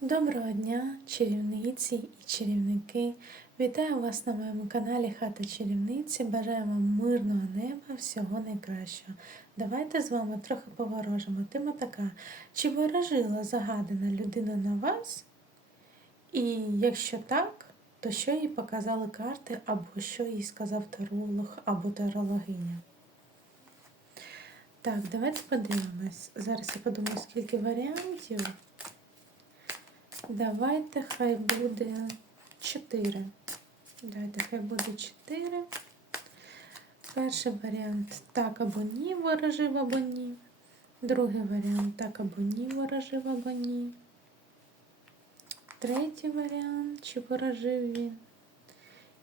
Доброго дня, чарівниці і чарівники! Вітаю вас на моєму каналі Хата Чарівниці. Бажаю вам мирного неба, всього найкращого. Давайте з вами трохи поворожимо. Тема така: чи ворожила загадана людина на вас? І якщо так, то що їй показали карти, або що їй сказав таролог або тарологиня? Так, давайте подивимось. Зараз я подумаю, скільки варіантів. Давайте хай буде 4. Давайте хай буде 4. Перший варіант так або ні, ворожив або ні. Другий варіант так або ні, ворожив або ні. Третій варіант, чи ворожив він.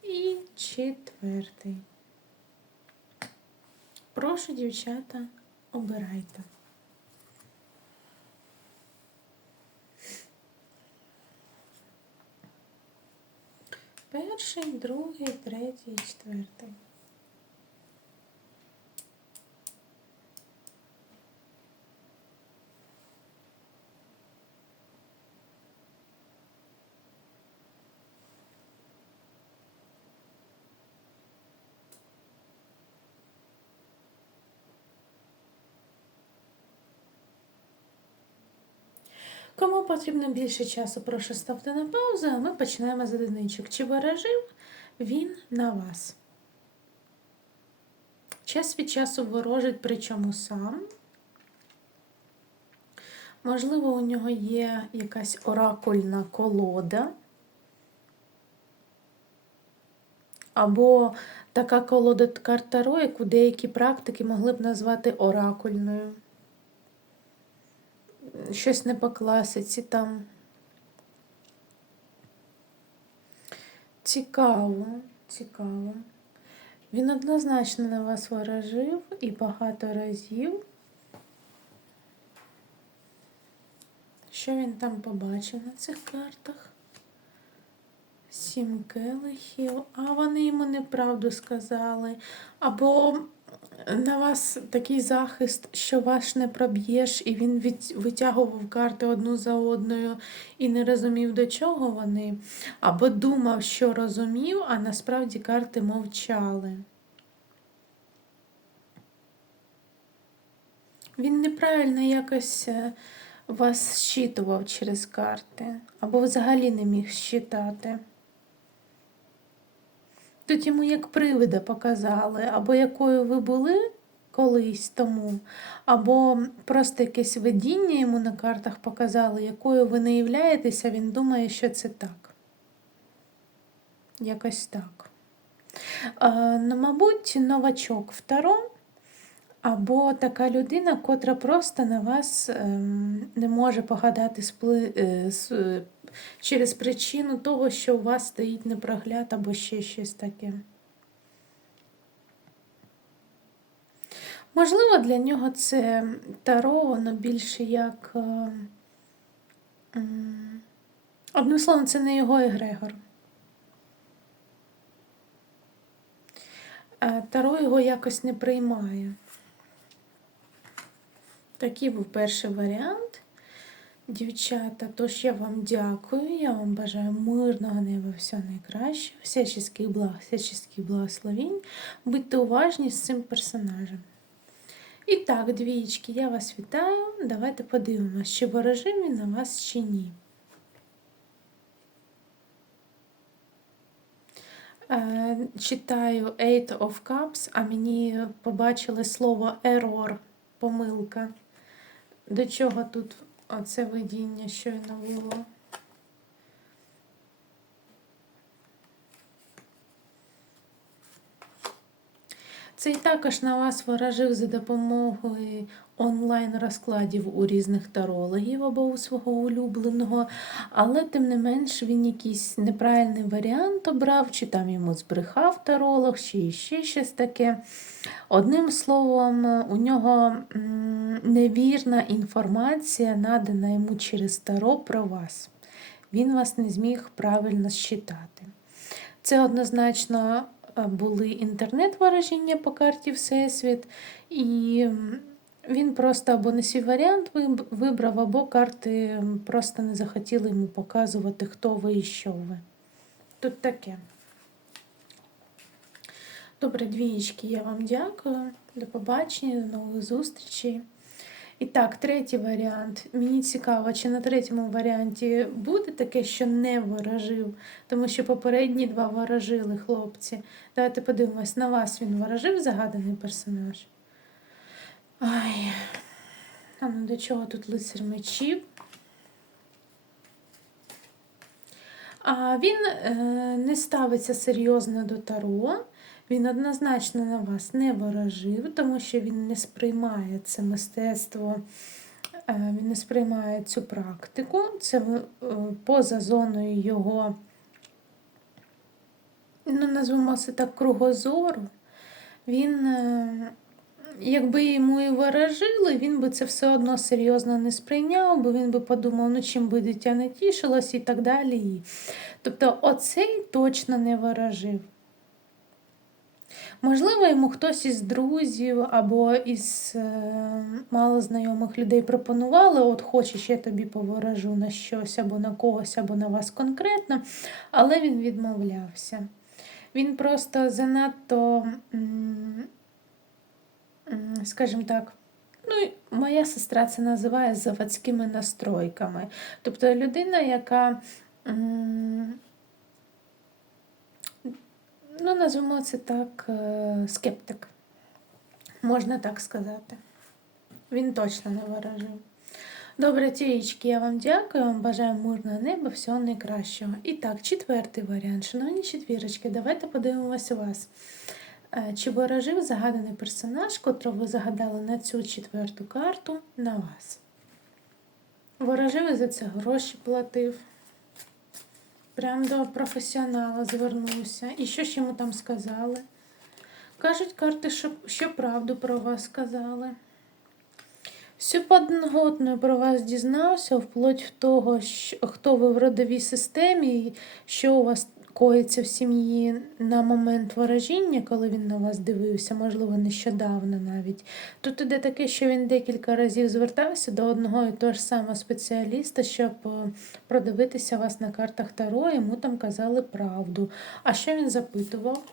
І четвертий. Прошу, дівчата, обирайте. Перший, другий, третій, четвертий. Кому потрібно більше часу, прошу ставте на паузу, а ми починаємо з одиничок. Чи ворожив він на вас? Час від часу ворожить, причому сам. Можливо, у нього є якась оракульна колода. Або така колода карт Таро, яку деякі практики могли б назвати оракульною щось не по класиці там. Цікаво, цікаво. Він однозначно на вас ворожив і багато разів. Що він там побачив на цих картах? Сім келихів, а вони йому неправду сказали. Або на вас такий захист, що вас не проб'єш, і він від, витягував карти одну за одною і не розумів, до чого вони, або думав, що розумів, а насправді карти мовчали. Він неправильно якось е, вас щитував через карти, або взагалі не міг щитати. Тут йому як привида показали, або якою ви були колись тому, або просто якесь видіння йому на картах показали, якою ви не являєтеся, він думає, що це так. Якось так. Ну, мабуть, новачок в Таро, або така людина, котра просто на вас ем, не може погадати е, через причину того, що у вас стоїть непрогляд або ще щось таке. Можливо, для нього це таро, воно більше як. Е, одним словом, це не його егрегор. Таро його якось не приймає. Такий був перший варіант. Дівчата, тож я вам дякую, я вам бажаю мирного неба, всього найкращого, всяческих благ, всяческих благословень. Будьте уважні з цим персонажем. І так, двієчки, я вас вітаю. Давайте подивимося, чи ворожив він на вас чи ні. Е, читаю Eight of Cups, а мені побачили слово error, помилка. До чого тут оце видіння щойно було? Цей також на вас ворожив за допомогою онлайн-розкладів у різних тарологів або у свого улюбленого, але, тим не менш, він якийсь неправильний варіант обрав, чи там йому збрехав таролог, чи ще щось таке. Одним словом, у нього невірна інформація, надана йому через таро про вас. Він вас не зміг правильно считати. Це однозначно були інтернет-ворожіння по карті Всесвіт, і Він просто або не свій варіант вибрав, або карти просто не захотіли йому показувати, хто ви і що ви. Тут таке. Добре, двієчки, я вам дякую. До побачення, до нових зустрічей. І так, третій варіант. Мені цікаво, чи на третьому варіанті буде таке, що не ворожив, тому що попередні два ворожили хлопці. Давайте подивимось, на вас він ворожив загаданий персонаж. Ай. А ну до чого тут лицар мечів? А він е, не ставиться серйозно до Таро. Він однозначно на вас не ворожив, тому що він не сприймає це мистецтво, е, він не сприймає цю практику. Це е, поза зоною його, ну, назвемо це так, кругозору. Він, якби йому і ворожили, він би це все одно серйозно не сприйняв, бо він би подумав, ну чим би дитя не тішилось і так далі. Тобто оцей точно не ворожив. Можливо, йому хтось із друзів або із е, малознайомих людей пропонували, от хочеш, я тобі поворожу на щось або на когось, або на вас конкретно, але він відмовлявся. Він просто занадто, м, скажімо так, ну, моя сестра це називає заводськими настройками. Тобто людина, яка. Ну, назвемо це так, е, скептик. Можна так сказати. Він точно не ворожив. Добре, тієчки, я вам дякую, вам бажаю мирного неба, всього найкращого. І так, четвертий варіант. Шановні четвірочки, давайте подивимося вас. Е, Чи ворожив загаданий персонаж, котрого ви загадали на цю четверту карту на вас? Ворожив за це гроші платив. Прям до професіонала звернувся. І що ж йому там сказали? Кажуть карти, що, що правду про вас сказали. Всю подноготну про вас дізнався, вплоть в того, що, хто ви в родовій системі, що у вас коїться в сім'ї на момент ворожіння, коли він на вас дивився, можливо, нещодавно навіть. Тут іде таке, що він декілька разів звертався до одного і того ж самого спеціаліста, щоб е, продивитися вас на картах Таро, йому там казали правду. А що він запитував?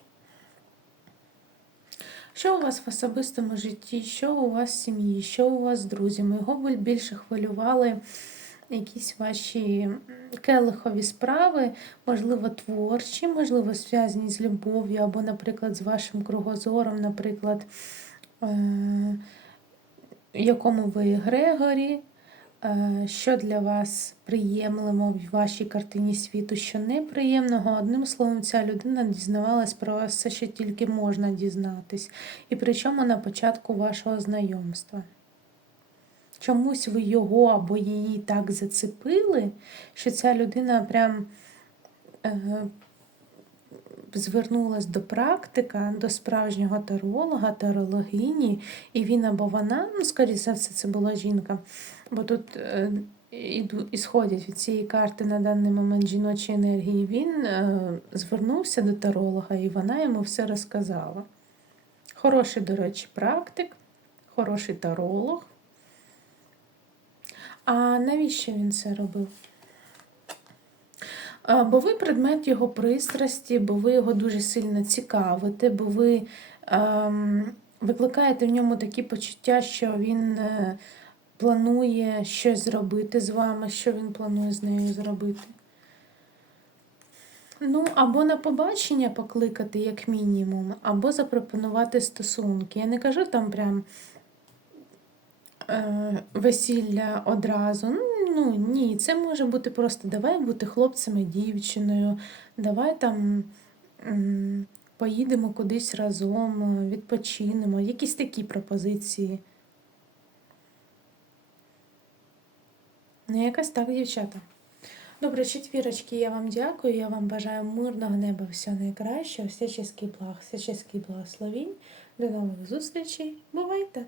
Що у вас в особистому житті, що у вас в сім'ї, що у вас з друзями? Його бі- більше хвилювали якісь ваші келихові справи, можливо, творчі, можливо, зв'язані з любов'ю, або, наприклад, з вашим кругозором, наприклад, е- якому ви Грегорі, е, що для вас приємлемо в вашій картині світу, що неприємного. Одним словом, ця людина дізнавалась про вас все, що тільки можна дізнатись. І причому на початку вашого знайомства. Чомусь ви його або її так зацепили, що ця людина прям е, звернулась до практика, до справжнього таролога, тарологині, і він або вона, ну, скоріше за все, це була жінка, бо тут е, іду, ісходять від цієї карти на даний момент жіночої енергії, він е, звернувся до таролога, і вона йому все розказала. Хороший, до речі, практик, хороший таролог. А навіщо він це робив? Бо ви предмет його пристрасті, бо ви його дуже сильно цікавите, бо ви ем, викликаєте в ньому такі почуття, що він е, планує щось зробити з вами, що він планує з нею зробити. Ну, або на побачення покликати, як мінімум, або запропонувати стосунки. Я не кажу там прям весілля одразу. Ну, ну ні, це може бути просто давай бути хлопцем і дівчиною, давай там поїдемо кудись разом, е, відпочинемо. Якісь такі пропозиції. Ну, якось так, дівчата. Добре, четвірочки, я вам дякую. Я вам бажаю мирного неба, всього найкращого, всяческий благ, всяческий благословінь. До нових зустрічей. Бувайте!